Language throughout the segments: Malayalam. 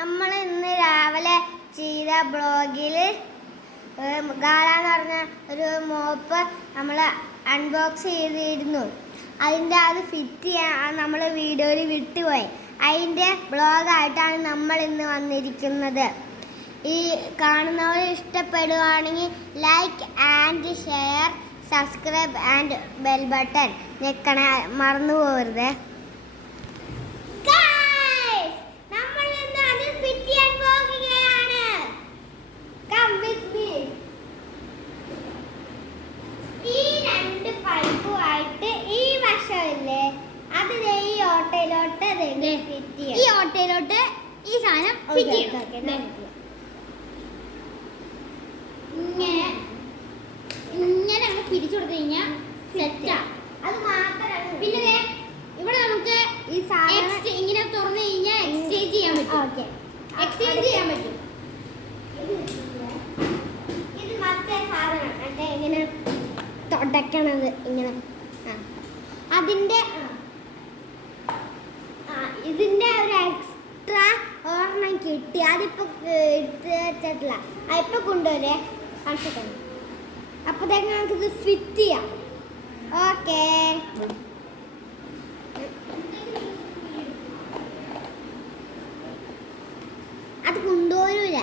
നമ്മൾ ഇന്ന് രാവിലെ ചെയ്ത ബ്ലോഗിൽ ഗാലാന്ന് പറഞ്ഞ ഒരു മോപ്പ് നമ്മൾ അൺബോക്സ് ചെയ്തിരുന്നു. അതിൻ്റെ അത് ഫിറ്റ് ചെയ്യാൻ നമ്മൾ വീഡിയോയിൽ വിട്ടുപോയി. അതിൻ്റെ ബ്ലോഗായിട്ടാണ് നമ്മൾ ഇന്ന് വന്നിരിക്കുന്നത്. ഈ കാണുന്നവർ ഇഷ്ടപ്പെടുകയാണെങ്കിൽ like and share, subscribe and bell button ഞെക്കണേ, മറന്നു പോകരുത്. ഈ ഓട്ടയിലോട്ട് ഈ സാധനം ഫിറ്റ് ചെയ്യണം. ഇങ്ങനെ അങ്ങ് പിടിച്ചു കൊടുത്തു കഴിഞ്ഞാൽ സെറ്റാ. അത് മാത്രമല്ല, പിന്നെ ഇവിടെ നമുക്ക് ഈ സാധനം ഇങ്ങനെ തുറന്നു കഴിഞ്ഞാൽ എക്സ്ചേഞ്ച് ചെയ്യാൻ പറ്റും. എക്സ്ചേഞ്ച് ചെയ്യാൻ പറ്റും. ഇത് മറ്റേ സാധനം മറ്റേ ഇങ്ങനെ തുടക്കണത് ഇങ്ങനെ അതിൻ്റെ ഇതിൻ്റെ ഒരു എക്സ്ട്രാ ഒരെണ്ണം കിട്ടി. അതിപ്പോൾ എടുത്ത് വെച്ചിട്ടില്ല. അതിപ്പോൾ കൊണ്ടുവരേ കാണിച്ചിട്ട് അപ്പോഴത്തേക്ക് നമുക്കിത് ഫിറ്റ് ചെയ്യാം. ഓക്കേ, അത് കൊണ്ടുപോരൂല,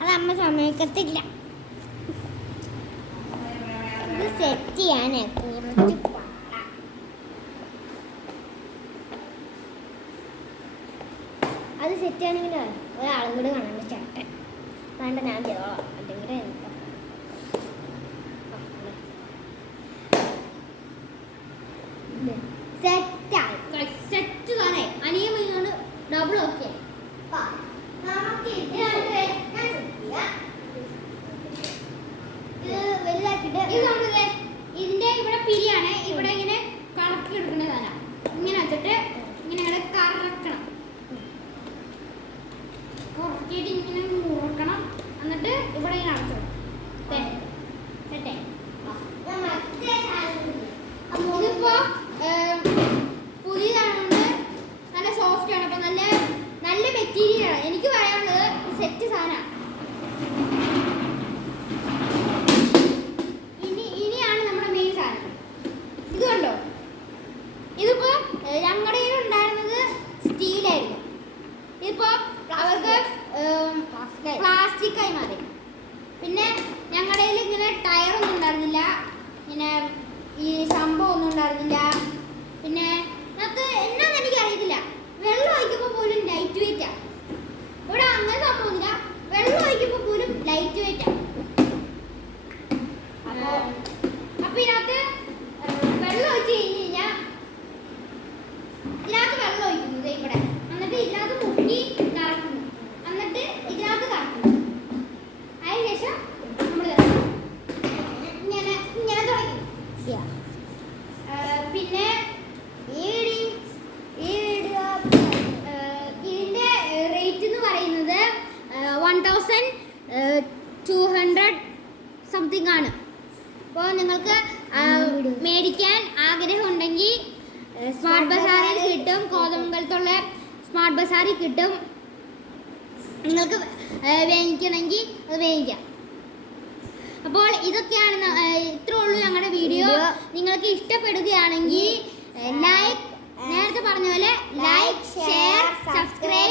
അത് അമ്മ സമ്മതിക്കത്തില്ല. ഇത് സെറ്റ് ചെയ്യാനേ കുറച്ച് അത് സെറ്റ് ആണെങ്കിൽ ഒരാളും കൂടി കാണാൻ ചേട്ടൻ വേണ്ട, ഞാൻ ചെയ്തോളാം. അല്ലെങ്കിൽ സെറ്റായി. സെറ്റ് തന്നെ അനിയമാണ്. Double okay. ഇതിന്റെ ഇവിടെ പിരിയാണ്. ഇവിടെ ഇങ്ങനെ കറക്കി എടുക്കുന്നതാണ്. ഇങ്ങനെ വെച്ചിട്ട് ഇങ്ങനെ കറക്കണം. കുറച്ചിട്ട് ഇങ്ങനെ മുറുക്കണം. എന്നിട്ട് ഇവിടെ ഇങ്ങനെ അടച്ചു. ഇതിപ്പോ പുതിയതായതുകൊണ്ട് നല്ല സോഫ്റ്റ് ആണ്. അപ്പൊ നല്ല നല്ല മെറ്റീരിയലാണ്. എനിക്ക് പറയാനുള്ളത് സെറ്റ് സാധനമാണ്. ഇനിയാണ് നമ്മുടെ മെയിൻ സാധനം. ഇത് കണ്ടോ? ഇതിപ്പോ ഞങ്ങളുടെ ഉണ്ടായിരുന്നത് സ്റ്റീലായിരുന്നു. ഇതിപ്പോ അവർക്ക് പ്ലാസ്റ്റിക് ആയി മാറി. പിന്നെ ഞങ്ങളുടെ ഇങ്ങനെ ടയറൊന്നും ഉണ്ടായിരുന്നില്ല. ഇങ്ങനെ ഈ സംഭവം ഒന്നും ഉണ്ടായിരുന്നില്ല. പിന്നെ അത് എന്നാന്ന് എനിക്ക് അറിയത്തില്ല. വെള്ളം ഒഴിക്കുമ്പോൾ പോലും ലൈറ്റ് വെയിറ്റാ. ഇവിടെ അങ്ങനെ സംഭവമില്ല. വെള്ളം ഒഴിക്കുമ്പോൾ പോലും ലൈറ്റ് വെയിറ്റാ. അപ്പൊ ഇതിനകത്ത് വെള്ളം ഒഴിച്ച് കഴിഞ്ഞ് കഴിഞ്ഞാൽ ഇതിനകത്ത് വെള്ളം ഒഴിക്കുന്നത് ഇവിടെ, എന്നിട്ട് ഇതിനകത്ത് മുക്കി കറക്കുന്നു, എന്നിട്ട് ഇതിനകത്ത് കറക്കുന്നു. അതിനുശേഷം നമ്മൾ ഇങ്ങനെ ഇങ്ങനെ തുടങ്ങി. പിന്നെ ഇതിന്റെ റേറ്റ് എന്ന് പറയുന്നത് 1200 സംതിങ് ആണ്. അപ്പോൾ നിങ്ങൾക്ക് മേടിക്കാൻ ആഗ്രഹം ഉണ്ടെങ്കിൽ സ്മാർട്ട് ബസാറിൽ കിട്ടും. കോതമംഗലത്തുള്ള സ്മാർട്ട് ബസാറിൽ കിട്ടും. നിങ്ങൾക്ക് വാങ്ങിക്കണമെങ്കിൽ അത് വാങ്ങിക്കാം. അപ്പോൾ ഇതൊക്കെയാണ് ഇത്രേ ഉള്ളൂ ഞങ്ങളുടെ വീഡിയോ. നിങ്ങൾക്ക് ഇഷ്ടപ്പെടുകയാണെങ്കിൽ ലൈക്ക്, നേരത്തെ പറഞ്ഞ പോലെ ലൈക്ക്, ഷെയർ, സബ്സ്ക്രൈബ്